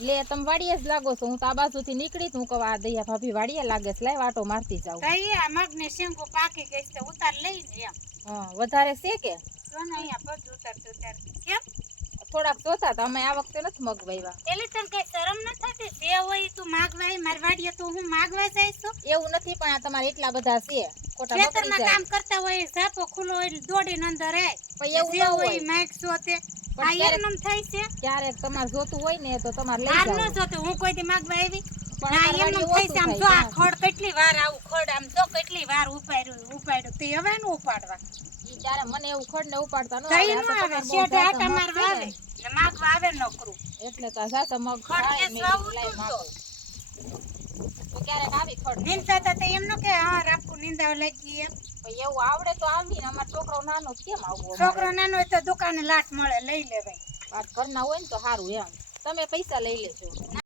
લે તમે વાડીએ જ લાગો છો. હું તો આ બાજુથી નીકળી હું કહું આ દયા ભાભી વાડીએ લાગે છે, લાય વાટો મારતી જાવ. તઈ આ મગ ને શેંગો પાકી ગઈ છે, ઉતાર લઈને એમ. હા વધારે છે કે જો ને અહીંયા પગ ઉતાર કેમ થોડાક જોતા હતા અમે આ વખતે નથી મગ વાવ્યા. એટલે તને કઈ શરમ ન થતી? જે હોય તું માગવા આવી મારી વાડીએ તો હું માગવા જઈશ છું? એવું નથી પણ આ તમારે એટલા બધા છે ખોટા બગડી ખેતરમાં જાય. કામ કરતા હોય ઝાપો ખુલ્લો હોય દોડીને અંદર આય. પણ એવું જે ન હોય હોય. માગશો તે પણ આ ક્યારેક- એમ થાય છે. ક્યારેક તમારે જોતું હોય ને તો તમારે લઈ આજ ન જાવ. જોતું હું કોઈ દી માગવા આવી પણ ના અમારી એમ વાડીએ થાય છે. આમ ઓછું જો આ થાય. ખડ કેટલી વાર આવું ખડ આમ જો કેટલી વાર ઉપાડ્યું તે હવે નું ઉપાડવા ઈ ત્યારે મને એવું ખડ ને ઉપાડતા ન કઈ આવડે. ન આ તો આવે તમારે બહુ શેઠે જાજા આટા મગ મારવા છે આવે ને. ને માગવા આવે ન કરું એટલે તો જાજા મગ ખડ ખાય કે મેં સ્વાવું કીધું લાય તું માગું. તો ક્યારેક આવી ખડ ને. નીંદતા હતા તે એમ ન કે હા રાખું નીંદાવા લાગી એમ. પણ એવું આવડે તો આવી ને અમારો છોકરો નાનો જ કેમ આવવો છોકરો નાનો હોય તો દુકાને લાટ મળે લઈ લેવાય. આ ઘરના હોય ને તો સારું એમ. તમે પૈસા લઈ લેજો.